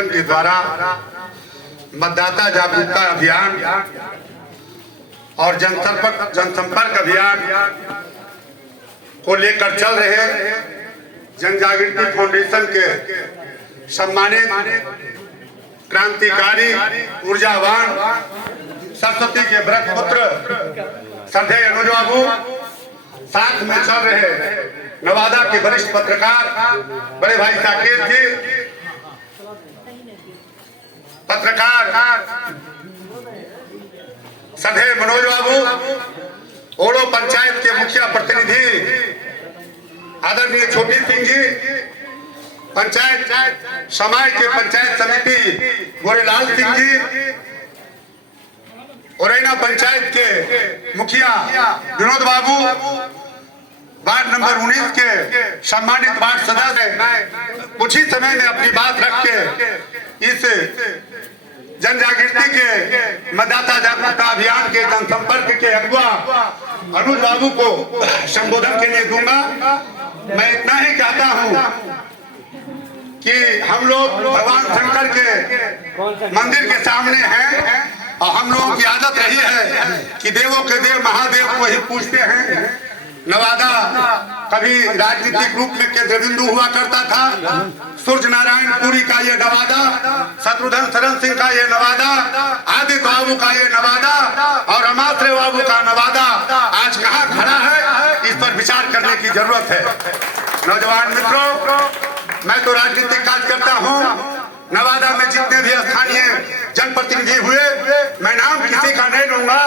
Foundation के द्वारा मतदाता जागरूकता अभियान और जनसंपर्क अभियान को लेकर चल रहे जन जागृति फाउंडेशन के सम्मानित क्रांतिकारी ऊर्जावान सरस्वती के व्रत पुत्र श्रद्धेय अनुज बाबू, साथ में चल रहे नवादा के वरिष्ठ पत्रकार बड़े भाई साकेत जी, पत्रकार श्रद्धेय मनोज बाबू, ओड़ो पंचायत के मुखिया प्रतिनिधि आदरणीय छोटी सिंह जी, पंचायत समाज के पंचायत समिति गोरेलाल सिंह जी, औरैना पंचायत के मुखिया विनोद बाबू, वार्ड नंबर 19 के सम्मानित वार्ड सदस्य, कुछ ही समय में अपनी बात रख के इस जन जागृति के मतदाता जागरूकता अभियान के जनसंपर्क के अगुआ अनुज बाबू को संबोधन के लिए दूंगा। मैं इतना ही कहता हूं कि हम लोग भगवान शंकर के मंदिर के सामने हैं और हम लोगों की आदत रही है कि देवों के देव महादेव को ही पूछते हैं। नवादा कभी राजनीतिक रूप में केंद्र बिंदु हुआ करता था। सूर्य नारायण पुरी का ये नवादा, शत्रुघ्न शरण सिंह का ये नवादा, आदित्य बाबू का ये नवादा और अमात्रे बाबू का नवादा आज कहाँ खड़ा है, इस पर विचार करने की जरूरत है। नौजवान मित्रों, मैं तो राजनीतिक कार्य करता हूँ। नवादा में जितने भी स्थानीय जनप्रतिनिधि हुए, मैं नाम किसी का नहीं लूंगा,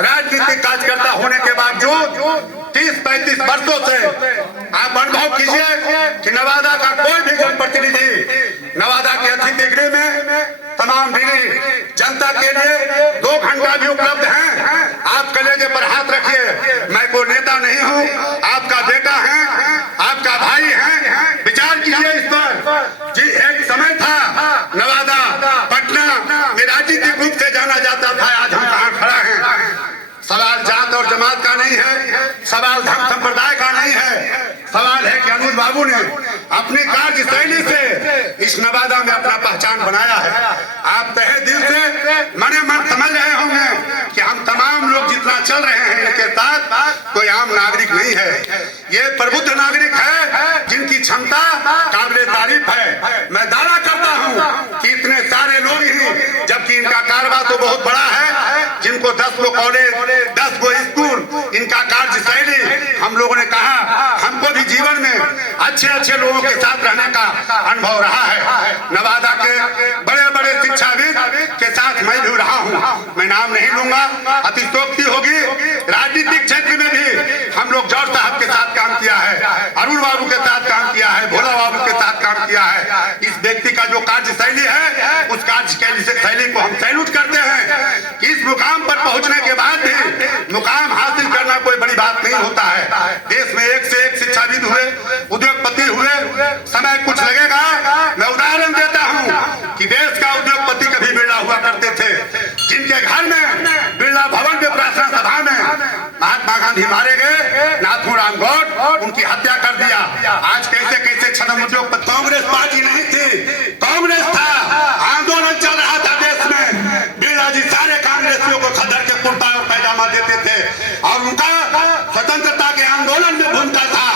राजनीतिक कार्यकर्ता होने के बावजूद 30-35 वर्षों से आप अनुभव कीजिए कि नवादा का कोई भी जनप्रतिनिधि नवादा के अतिथि गृह में तमाम डिग्री जनता के लिए 2 घंटा भी उपलब्ध हैं। आप कलेजे पर हाथ रखिए, मैं कोई नेता नहीं हूँ, आपका बेटा है, आपका भाई है, विचार कीजिए इस पर। जी एक समय था नवादा पटना में राजनीतिक रूप से जाना जाता था, आज हम कहाँ खड़ा हैं। सवाल जात और जमात का नहीं है, सवाल धर्म संप्रदाय का नहीं है, सवाल है कि अनुज बाबू ने अपनी कार्य शैली से इस नवादा में अपना पहचान बनाया है। आप तहे दिल से मने मन समझ रहे होंगे कि हम तमाम लोग जितना चल रहे हैं इनके साथ कोई आम नागरिक नहीं है, ये प्रबुद्ध नागरिक है जिनकी क्षमता काबिले तारीफ है। मैं दावा करता हूँ कि इतने सारे लोग ही, जबकि इनका कारोबार तो बहुत बड़ा है, जिनको 10 गो कॉलेज, 10 गो स्कूल, इनका कार्य शैली, हम लोगों ने कहा हमको भी जीवन में अच्छे लोगों के साथ रहने का अनुभव रहा है। नवादा के बड़े बड़े शिक्षाविद के साथ मैं भी रहा हूँ, मैं नाम नहीं लूंगा, अतिशोक्ति होगी। राजनीतिक क्षेत्र में भी हम लोग जॉर्ज साहब के साथ काम किया है, अरुण बाबू के साथ काम किया है, भोला बाबू के साथ काम किया है। इस व्यक्ति का जो कार्य शैली है, उस कार्य शैली को हम सैल्यूट करते हैं कि इस मुकाम पर पहुंचने के बाद भी मुकाम हासिल करना कोई बड़ी बात नहीं होता है। देश में एक से एक शिक्षाविद हुए, उद्योगपति हुए, समय कुछ लगेगा। मैं उदाहरण देता हूं कि देश का उद्योगपति कभी बिरला हुआ करते थे, जिनके घर में बिरला भवन में प्रार्थना सभा में महात्मा गांधी मारे गए, नाथूराम गौड़ उनकी हत्या कर दिया। आज कैसे कैसे छद्म उद्योगपति, कांग्रेस पार्टी नहीं थी, कांग्रेस था, आंदोलन चल रहा था देश में। बिरला जी सारे कांग्रेसियों को खद्दर के कुर्ता और पैजामा देते थे और उनका स्वतंत्रता के आंदोलन में भूमिका था।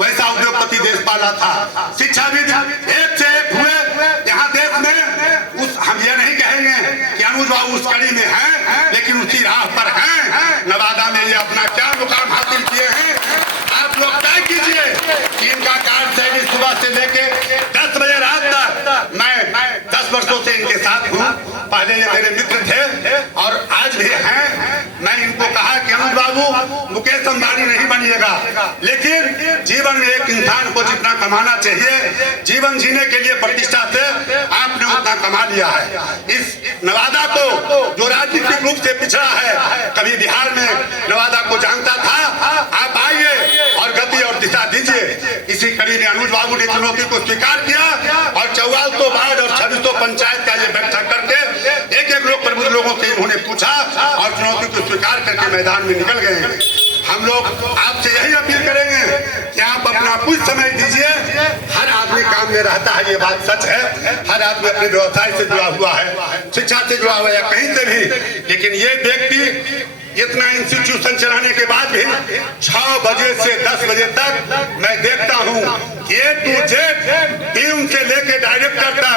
वैसा उद्योगपति देश पाला था। शिक्षाविद एक से एक हुए यहाँ देश में। हम ये नहीं कहेंगे कि अनुज बाबू उस कड़ी में है, लेकिन उसी राह पर हैं। नवादा में ये अपना क्या मुकाम हासिल किए हैं, आप लोग तय कीजिए कि इनका कार्य शैली सुबह से लेके 10 बजे रात तक, मैं 10 वर्षों से इनके साथ हूँ। पहले ये मेरे मित्र थे और आज भी हैं। मैं इनको कहा कि अनुज बाबू मुकेश अंबानी नहीं बनिएगा, लेकिन जीवन में एक इंसान को जितना कमाना चाहिए, जीवन जीने के लिए प्रतिष्ठा से आपने उतना कमा लिया है। इस नवादा को जो राजनीतिक रूप से पिछड़ा है, कभी बिहार में नवादा को जानता था, आप आइए और गति और दिशा दीजिए। इसी कड़ी में अनुज बाबू ने चुनौती को स्वीकार किया और 4400 वार्ड और 2600 पंचायत का ये बैठक करके एक लोग प्रबुद्ध लोगों से उन्होंने पूछा और चुनौती को स्वीकार करके मैदान में निकल गए। हम लोग आपसे यही अपील करेंगे कि आप अपना कुछ समय दीजिए, हर आदमी काम गांव में रहता है, ये बात सच है। हर आदमी अपने व्यवसाय से जुड़ा हुआ है, शिक्षा से जुड़ा हुआ है, या कहीं से भी। लेकिन ये व्यक्ति इतना इंस्टीट्यूशन चलाने के बाद भी 6 बजे से 10 बजे तक मैं देखता हूँ ए टू जेड टीम से लेके डायरेक्टर तक